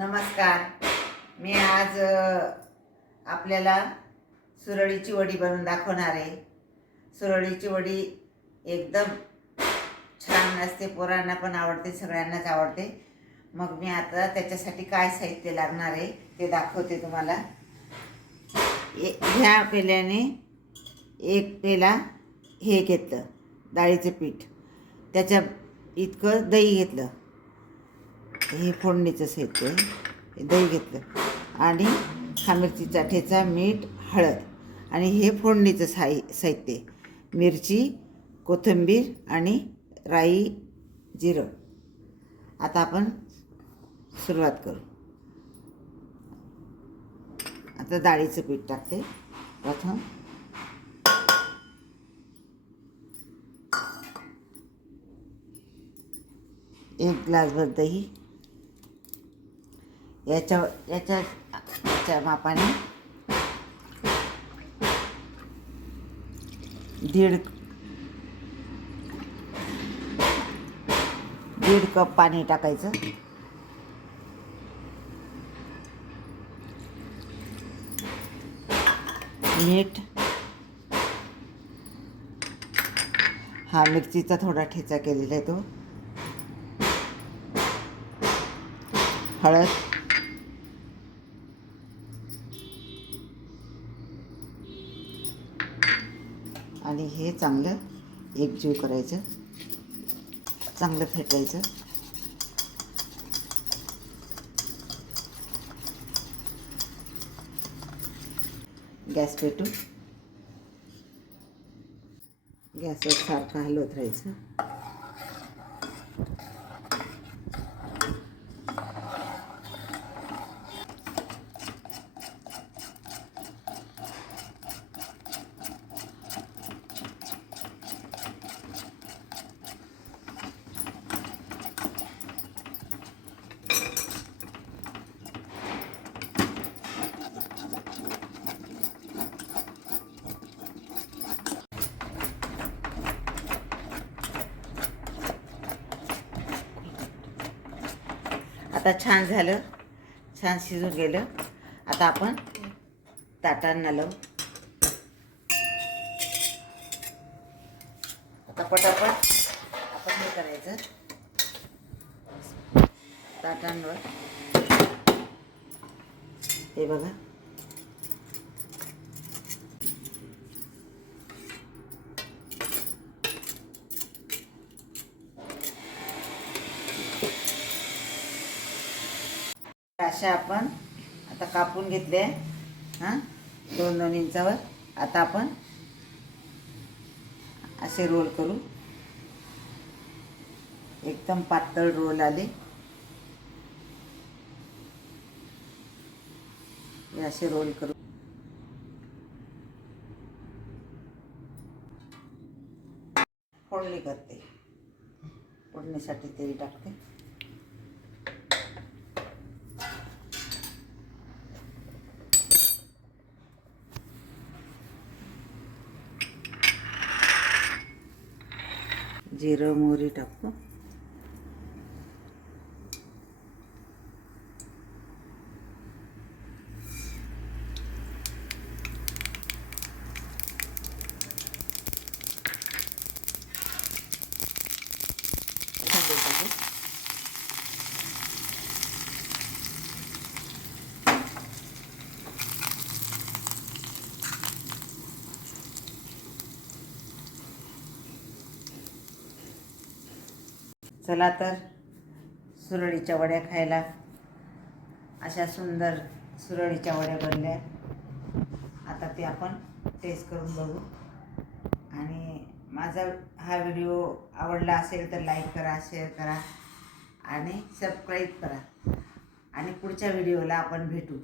नमस्कार. मी आज आपल्याला सुरळीची वडी बनवून दाखवणार आहे. सुरळीची वडी एकदम छान असते पोरांना पण आवडते सगळ्यांनाच आवडते. मग मी आता त्याच्यासाठी काय साहित्य लागणार आहे ते दाखवते तुम्हाला. ए- ह्या पेल्याने एक पेला हे घेतलं डाळीचं पीठ. त्याच्या इतकं दही घेतलं. हे फोडणीचं साहित्य आहे. हे दही घेतलं. आणि खामिरचीचा ठेचा मीठ हळद. आणि हे फोडणीचं साहि साहित्य मिरची कोथिंबीर आणि राई जिरं. आता आपण सुरुवात करू. आता डाळीचं पीठ टाकते. प्रथम एक ग्लासभर दही. याच्या याच्या याच्या मापाने दीड दीड कप पाणी टाकायचं. मीठ. हा मिरचीचा थोडा ठेचा केलेला आहे तो. हळद. आणि हे चांगलं एकजीव करायचं. चांगलं फेटायचं. गॅस पेटू गॅसवर सारखं हलवत राहायचं. आता छान झालं. छान शिजून गेलं. आता आपण ताटांना लावू आता पटापट आपण हे करायचं. ताटांवर. हे बघा. अशा आपण आता कापून घेतले. हां? दोन दोन इंचावर. आता आपण असे रोल करू. एकदम पातळ रोल आले. हे असे रोल करू. फोडणी करते. फोडणीसाठी तेल टाकते. जिरं मोहरी टाकतो कांदे टाकू. चला तर सुरळीच्या वड्या खायला. अशा सुंदर सुरळीच्या वड्या बनल्या. आता ते आपण टेस्ट करून बघू. आणि माझा हा व्हिडिओ आवडला असेल तर लाईक करा शेअर करा आणि सबस्क्राईब करा. आणि पुढच्या व्हिडिओला आपण भेटू.